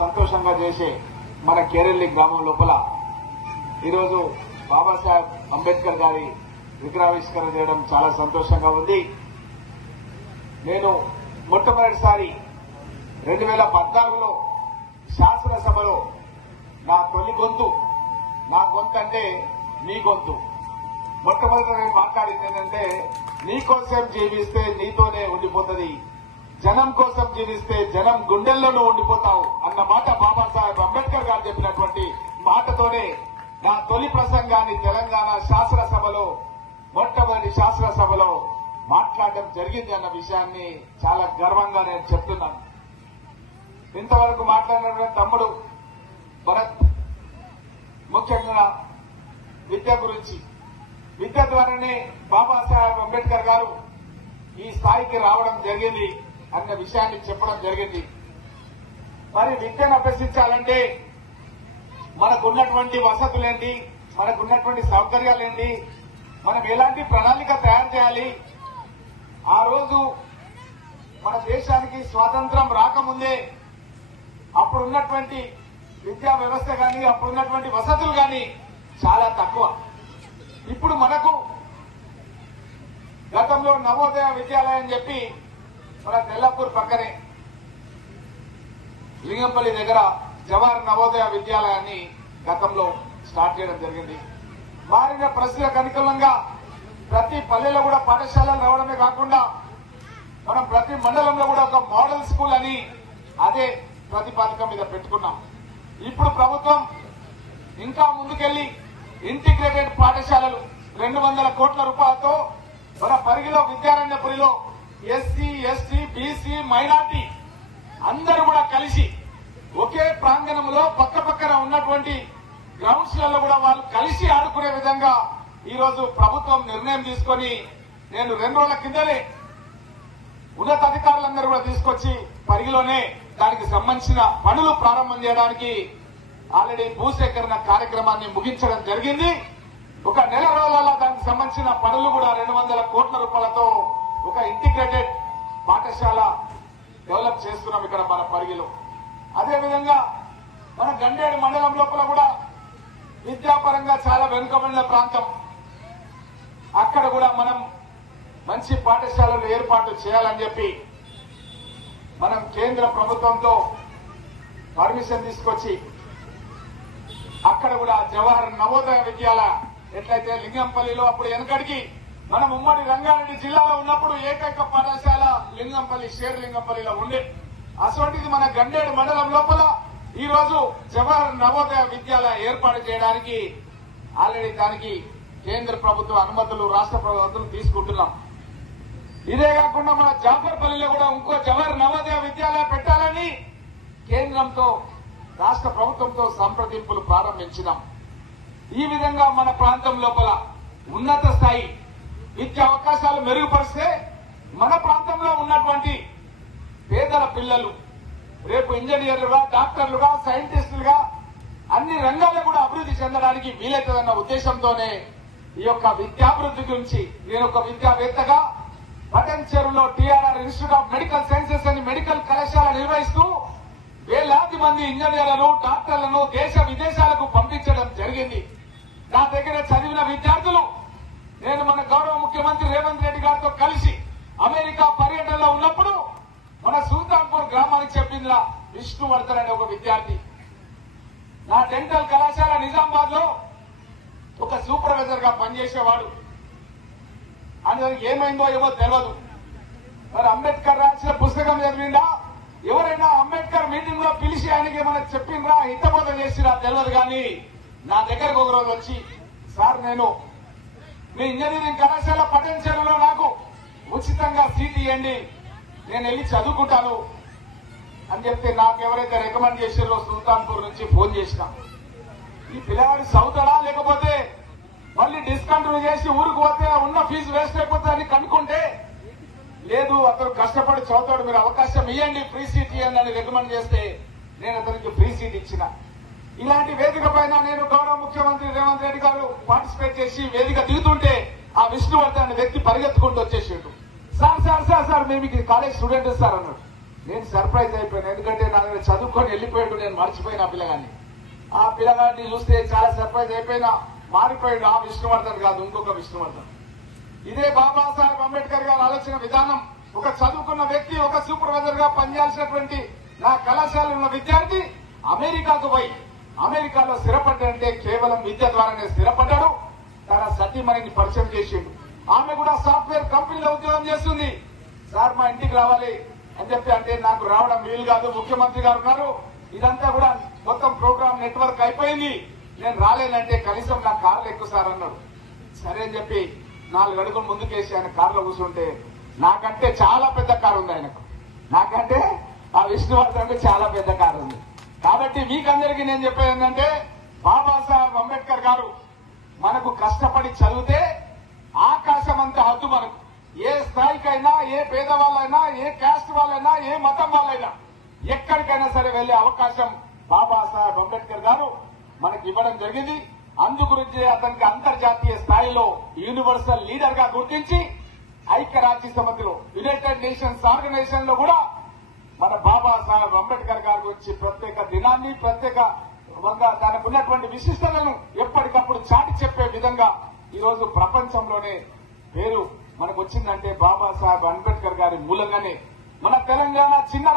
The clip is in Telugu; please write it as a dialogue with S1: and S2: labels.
S1: సంతోషంగా చేసే మన కేరళి గ్రామం లోపల ఈరోజు బాబాసాహెబ్ అంబేద్కర్ గారి విగ్రహావిష్కరణ చేయడం చాలా సంతోషంగా ఉంది. నేను మొట్టమొదటిసారి రెండు వేల పద్నాలుగులో శాసనసభలో నా తొలి గొంతు నా గొంతు అంటే నీ గొంతు. మొట్టమొదటి నేను మాట్లాడింది ఏంటంటే నీ కోసం జీవిస్తే నీతోనే ఉండిపోతుంది జనం కోసం జీవిస్తే జనం గుండెల్లోనూ ఉండిపోతావు అన్న మాట బాబాసాహెబ్ అంబేద్కర్ గారు చెప్పినటువంటి మాటతోనే నా తొలి ప్రసంగాన్ని తెలంగాణ శాసనసభలో మొట్టమొదటి శాసనసభలో మాట్లాడడం జరిగింది అన్న విషయాన్ని చాలా గర్వంగా నేను చెప్తున్నాను. ఇంతవరకు మాట్లాడినటువంటి తమ్ముడు భరత్ ముఖ్యంగా విద్య గురించి. విద్య ద్వారానే బాబాసాహెబ్ అంబేద్కర్ గారు ఈ స్థాయికి రావడం జరిగింది. అన్న విషయాన్ని చెప్పడం జరిగింది. మరి విద్యను అభ్యసించాలంటే మనకున్నటువంటి వసతులేంటి? మనకున్నటువంటి సౌకర్యాలేంటి? మనం ఎలాంటి ప్రణాళిక తయారు చేయాలి? ఆ రోజు మన దేశానికి స్వాతంత్రం రాకముందే అప్పుడున్నటువంటి విద్యా వ్యవస్థ కానీ అప్పుడున్నటువంటి వసతులు కానీ చాలా తక్కువ. ఇప్పుడు మనకు గతంలో నవోదయ విద్యాలయం చెప్పి మన తెల్లపూర్ పక్కనే లింగంపల్లి దగ్గర జవహర్ నవోదయ విద్యాలయాన్ని గతంలో స్టార్ట్ చేయడం జరిగింది. మారిన పరిస్థితులకు అనుకూలంగా ప్రతి పల్లెలో కూడా పాఠశాలలు రావడమే కాకుండా మనం ప్రతి మండలంలో కూడా ఒక మోడల్ స్కూల్ అని అదే ప్రతిపాదిక మీద పెట్టుకున్నాం. ఇప్పుడు ప్రభుత్వం ఇంకా ముందుకెళ్ళి ఇంటిగ్రేటెడ్ పాఠశాలలు రెండు వందల కోట్ల రూపాయలతో మన పరిగిలో విద్యారణ్యపురిలో ఎస్సీ ఎస్టీ బీసీ మైనార్టీ అందరూ కూడా కలిసి ఒకే ప్రాంగణంలో పక్క పక్కన ఉన్నటువంటి గ్రౌండ్స్లలో కూడా వాళ్ళు కలిసి ఆడుకునే విధంగా ఈ రోజు ప్రభుత్వం నిర్ణయం తీసుకొని నేను రెండు రోజుల కిందనే ఉన్నతాధికారులందరూ కూడా తీసుకొచ్చి పరిగిలోనే దానికి సంబంధించిన పనులు ప్రారంభం చేయడానికి ఆల్రెడీ భూసేకరణ కార్యక్రమాన్ని ముగించడం జరిగింది. ఒక నెల రోజులలో దానికి సంబంధించిన పనులు కూడా రెండు వందల కోట్ల రూపాయలతో ఒక ఇంటిగ్రేటెడ్ పాఠశాల డెవలప్ చేస్తున్నాం ఇక్కడ మన పరిగిలో. అదేవిధంగా మన గండేడు మండలం లోపల కూడా విద్యాపరంగా చాలా వెనుకబడిన ప్రాంతం. అక్కడ కూడా మనం మంచి పాఠశాలలు ఏర్పాటు చేయాలని చెప్పి మనం కేంద్ర ప్రభుత్వంతో పర్మిషన్ తీసుకొచ్చి అక్కడ కూడా జవహర్ నవోదయ విద్యాలయ ఎట్లయితే లింగంపల్లిలో అప్పుడు వెనకడికి మనం ఉమ్మడి రంగారెడ్డి జిల్లాలో ఉన్నప్పుడు ఏకైక పాఠశాల లింగంపల్లి షేర్ లింగంపల్లిలో ఉండే. అటువంటిది మన గండేడు మండలం లోపల ఈ రోజు జవహర్ నవోదయ విద్యాలయ ఏర్పాటు చేయడానికి ఆల్రెడీ దానికి కేంద్ర ప్రభుత్వ అనుమతులు రాష్ట్ర ప్రభుత్వం తీసుకుంటున్నాం. ఇదే కాకుండా మన జాఫర్పల్లిలో కూడా ఇంకో జవహర్ నవోదయ విద్యాలయ పెట్టాలని కేంద్రంతో రాష్ట్ర ప్రభుత్వంతో సంప్రదింపులు ప్రారంభించినాం. ఈ విధంగా మన ప్రాంతం లోపల ఉన్నత స్థాయి విద్యా అవకాశాలు మెరుగుపరిస్తే మన ప్రాంతంలో ఉన్నటువంటి పేదల పిల్లలు రేపు ఇంజనీర్లుగా డాక్టర్లుగా సైంటిస్టులుగా అన్ని రంగాల్లో కూడా అభివృద్ధి చెందడానికి వీలవుతుందన్న ఉద్దేశంతోనే ఈ యొక్క విద్యాభివృద్ధి గురించి నేను ఒక విద్యావేత్తగా పటన్ చెరువులో TRR institute of medical sciences అని మెడికల్ కళాశాల నిర్వహిస్తూ వేలాది మంది ఇంజనీర్లను డాక్టర్లను దేశ విదేశాలకు పంపించడం జరిగింది. నా దగ్గర చదివిన విద్య ముఖ్యమంత్రి రేవంత్ రెడ్డి గారితో కలిసి అమెరికా పర్యటనలో ఉన్నప్పుడు మన సుల్తాన్పూర్ గ్రామానికి చెప్పిందిలా విష్ణువర్ధన్ అనే ఒక విద్యార్థి. నా డెంటల్ కళాశాల నిజామాబాద్లో ఒక సూపర్వైజర్గా పనిచేసేవాడు. అని ఏమైందో ఏమో తెలియదు మరి అంబేద్కర్ రాసిన పుస్తకం చదివిందా ఎవరైనా అంబేద్కర్ మీటింగ్లో పిలిచి ఆయనకి ఏమైనా చెప్పిండ్రా? హితబోధ చేసిరా? తెలియదు కానీ నా దగ్గరకు ఒక రోజు వచ్చి సార్ నేను మీ ఇంజనీరింగ్ కళాశాల పటంచెరులో నాకు ఉచితంగా సీట్ ఇవ్వండి. నేను వెళ్ళి చదువుకుంటాను అని చెప్తే నాకు ఎవరైతే రికమెండ్ చేసారో సుల్తాన్పూర్ నుంచి ఫోన్ చేసిన. ఈ పిల్లవాడు చదువుతాడా లేకపోతే మళ్ళీ డిస్కంటిన్యూ చేసి ఊరికి పోతే ఉన్న ఫీజు వేస్ట్ అయిపోతుందని కనుక్కుంటే లేదు అతను కష్టపడి చదువుతాడు మీరు అవకాశం ఇవ్వండి ఫ్రీ సీట్ ఇవ్వండి అని రికమెండ్ చేస్తే నేను అతనికి ఫ్రీ సీట్ ఇచ్చిన. ఇలాంటి వేదిక పైన నేను గౌరవ ముఖ్యమంత్రి రేవంత్ రెడ్డి గారు పార్టిసిపేట్ చేసి వేదిక దిగుతుంటే ఆ విష్ణువర్ధన్ అనే వ్యక్తి పరిగెత్తుకుంటూ వచ్చేసాడు. సార్ సార్ సార్ సార్ మేము ఇక్కడ కాలేజ్ స్టూడెంట్ సార్ అన్నాడు. నేను సర్ప్రైజ్ అయిపోయాను. ఎందుకంటే నా దగ్గర చదువుకొని వెళ్ళిపోయాడు నేను మర్చిపోయిన ఆ పిల్లగాన్ని. ఆ పిల్లగాడిని చూస్తే చాలా సర్ప్రైజ్ అయిపోయినా మారిపోయాడు ఆ విష్ణువర్ధన్ కాదు ఇంకొక విష్ణువర్ధన్. ఇదే బాబాసాహెబ్ అంబేద్కర్ గారి ఆలోచన విధానం. ఒక చదువుకున్న వ్యక్తి ఒక సూపర్వైజర్గా పనిచేయాల్సినటువంటి నా కళాశాలలో ఉన్న విద్యార్థి అమెరికాకు పోయి అమెరికాలో స్థిరపడ్డంటే కేవలం విద్య ద్వారానే స్థిరపడ్డాడు. తన సతీమణిని పరిచయం చేసిండు. ఆమె కూడా సాఫ్ట్వేర్ కంపెనీలో ఉద్యోగం చేస్తుంది. సార్ మా ఇంటికి రావాలి అని చెప్పి అంటే నాకు రావడం వీలు కాదు. ముఖ్యమంత్రి గారు ఉన్నారు. ఇదంతా కూడా మొత్తం ప్రోగ్రామ్ నెట్వర్క్ అయిపోయింది. నేను రాలేనంటే కనీసం నా కార్లు ఎక్కువ సార్ అన్నాడు. సరే అని చెప్పి నాలుగు అడుగులు ముందుకేసి ఆయన కారులో కూర్చుంటే నాకంటే చాలా పెద్ద కారు ఉంది ఆయనకు. నాకంటే ఆ విష్ణువర్ధన్ చాలా పెద్ద కారు ఉంది. కాబట్టి మీకందరికీ నేను చెప్పేది ఏంటంటే బాబాసాహెబ్ అంబేద్కర్ గారు మనకు కష్టపడి చదివితే ఆకాశం అంత హద్దు మనకు ఏ స్థాయికైనా ఏ పేదవాళ్ళైనా ఏ క్యాస్ట్ వాళ్ళైనా ఏ మతం వాళ్ళైనా ఎక్కడికైనా సరే వెళ్ళే అవకాశం బాబాసాహెబ్ అంబేద్కర్ గారు మనకి ఇవ్వడం జరిగింది. అందు గురించి అతనికి అంతర్జాతీయ స్థాయిలో యూనివర్సల్ లీడర్గా గుర్తించి ఐక్యరాజ్య సమితిలో యునైటెడ్ నేషన్స్ ఆర్గనైజేషన్లో కూడా మన బాబాసాహెబ్ అంబేద్కర్ గారి గురించి ప్రత్యేక దినాన్ని ప్రత్యేక వంగా తనకు ఉన్నటువంటి విశిష్టతలను ఎప్పటికప్పుడు చాటి చెప్పే విధంగా ఈ రోజు ప్రపంచంలోనే పేరు మనకు వచ్చిందంటే బాబాసాహెబ్ అంబేద్కర్ గారి మూలంగానే. మన తెలంగాణ చిన్న